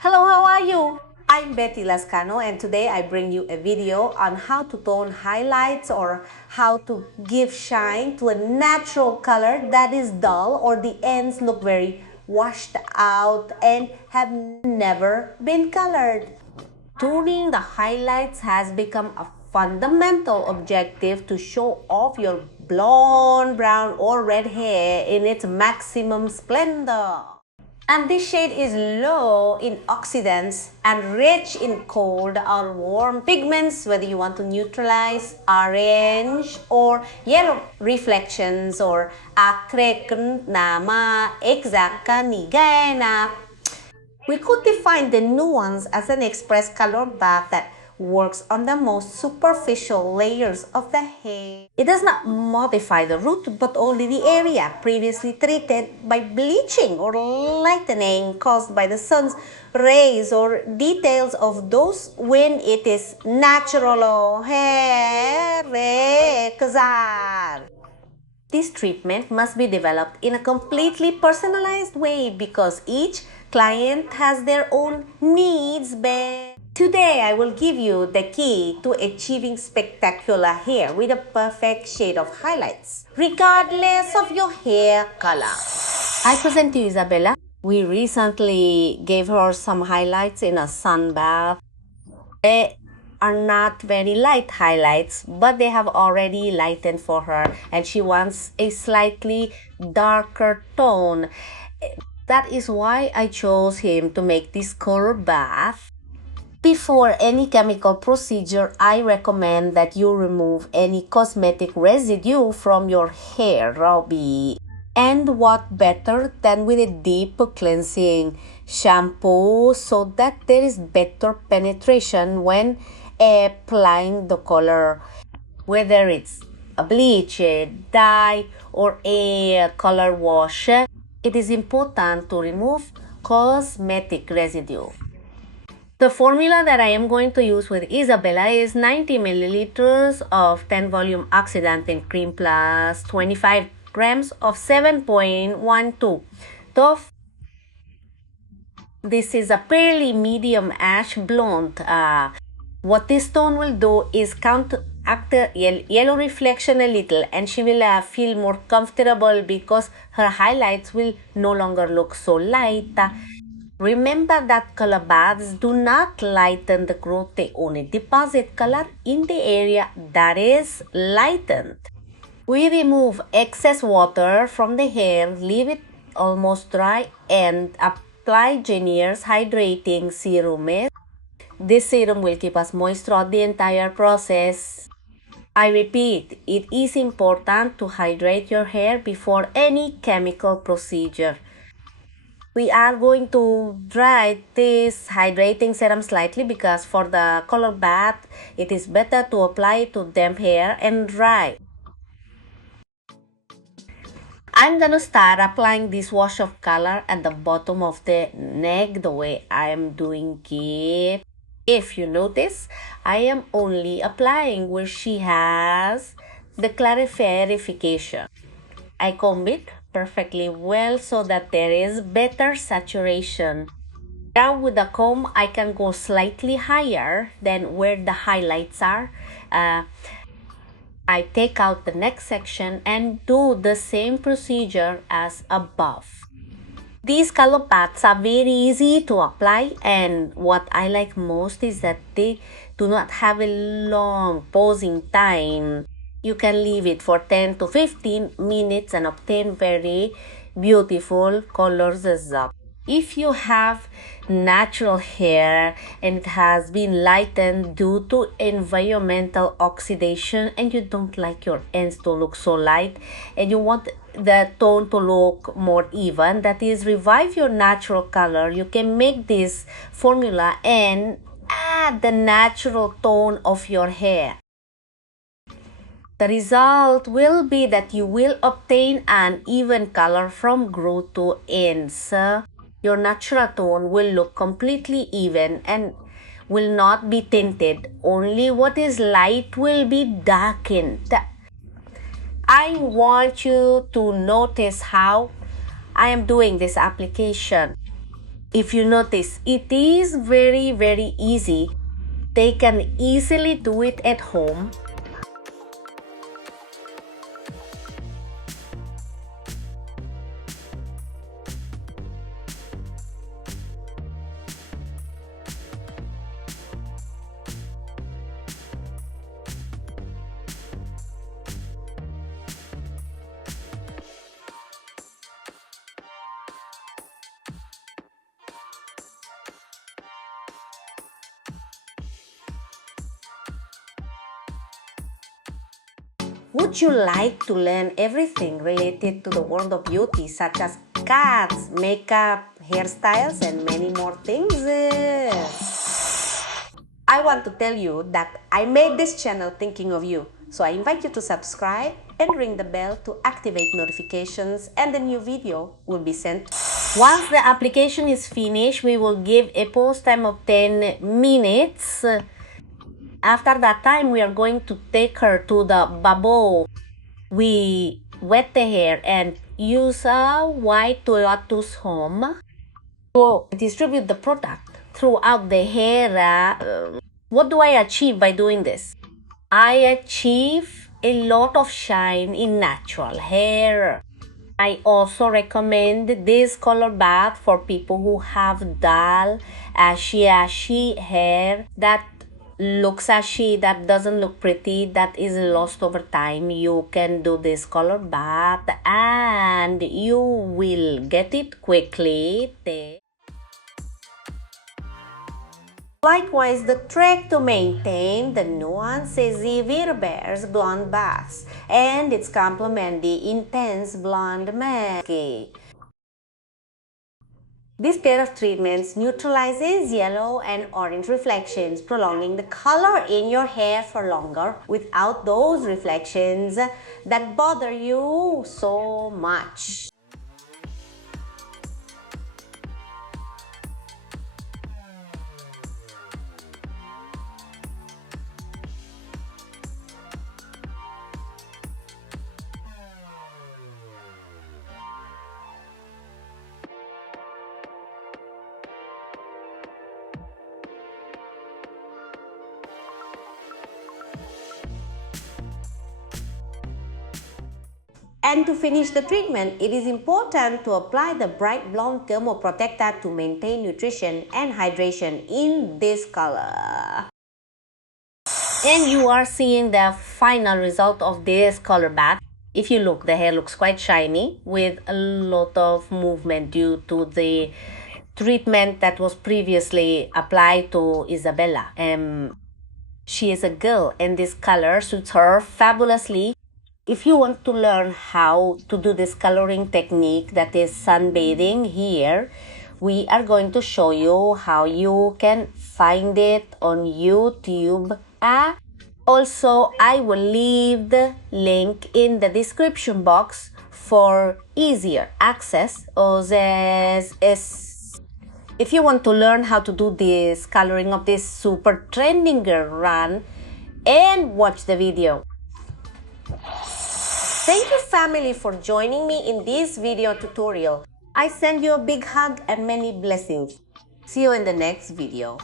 Hello, how are you? I'm Betty Lascano and today I bring you a video on how to tone highlights or how to give shine to a natural color that is dull or the ends look very washed out and have never been colored. Toning the highlights has become a fundamental objective to show off your blonde, brown or red hair in its maximum splendor. And this shade is low in oxidants and rich in cold or warm pigments, whether you want to neutralize orange or yellow reflections or akreken nama exact kanigana. We could define the nuance as an express color bath that works on the most superficial layers of the hair. It does not modify the root but only the area previously treated by bleaching or lightening caused by the sun's rays or details of those when it is natural hair. This treatment must be developed in a completely personalized way because each client has their own needs. Today, I will give you the key to achieving spectacular hair with a perfect shade of highlights, regardless of your hair color. I present to you Isabella. We recently gave her some highlights in a sun bath. They are not very light highlights, but they have already lightened for her and she wants a slightly darker tone. That is why I chose him to make this color bath. Before any chemical procedure, I recommend that you remove any cosmetic residue from your hair, Robbie. And what better than with a deep cleansing shampoo so that there is better penetration when applying the color. Whether it's a bleach, a dye, or a color wash, it is important to remove cosmetic residue. The formula that I am going to use with Isabella is 90 milliliters of 10 volume oxidant in cream plus 25 grams of 7.12 Tough. This is a fairly medium ash blonde. What this tone will do is counteract the yellow reflection a little and she will feel more comfortable because her highlights will no longer look so light. Remember that color baths do not lighten the growth, they only deposit color in the area that is lightened. We remove excess water from the hair, leave it almost dry and apply Garnier's hydrating serum. This serum will keep us moist throughout the entire process. I repeat, it is important to hydrate your hair before any chemical procedure. We are going to dry this hydrating serum slightly because for the color bath, it is better to apply it to damp hair and dry. I'm gonna start applying this wash of color at the bottom of the neck the way I am doing it. If you notice, I am only applying where she has the clarification. I comb it perfectly well so that there is better saturation. Now with the comb, I can go slightly higher than where the highlights are. I take out the next section and do the same procedure as above. These color paths are very easy to apply and what I like most is that they do not have a long posing time. You can leave it for 10 to 15 minutes and obtain very beautiful colors as well. If you have natural hair and it has been lightened due to environmental oxidation and you don't like your ends to look so light and you want the tone to look more even, that is revive your natural color, you can make this formula and add the natural tone of your hair. The result will be that you will obtain an even color from root to ends. Your natural tone will look completely even and will not be tinted. Only what is light will be darkened. I want you to notice how I am doing this application. If you notice, it is very easy. They can easily do it at home. Would you like to learn everything related to the world of beauty, such as cuts, makeup, hairstyles, and many more things? I want to tell you that I made this channel thinking of you. So I invite you to subscribe and ring the bell to activate notifications, and the new video will be sent. Once the application is finished, we will give a pause time of 10 minutes. After that time, we are going to take her to the babo. We wet the hair and use a white Lotus Home to distribute the product throughout the hair. What do I achieve by doing this? I achieve a lot of shine in natural hair. I also recommend this color bath for people who have dull, ashy hair that looks ashy, that doesn't look pretty, that is lost over time. You can do this color bath and you will get it quickly. Likewise, the trick to maintain the nuance is Bear's blonde baths, and its complement the intense blonde mask. This pair of treatments neutralizes yellow and orange reflections, prolonging the color in your hair for longer without those reflections that bother you so much. And to finish the treatment, it is important to apply the bright blonde thermo protector to maintain nutrition and hydration in this color. And you are seeing the final result of this color bath. If you look, the hair looks quite shiny with a lot of movement due to the treatment that was previously applied to Isabella. She is a girl and this color suits her fabulously. If you want to learn how to do this coloring technique, that is sunbathing, here we are going to show you how you can find it on YouTube. Also, I will leave the link in the description box for easier access. If you want to learn how to do this coloring of this super trending girl, run and watch the video. Thank you, family, for joining me in this video tutorial. I send you a big hug and many blessings. See you in the next video.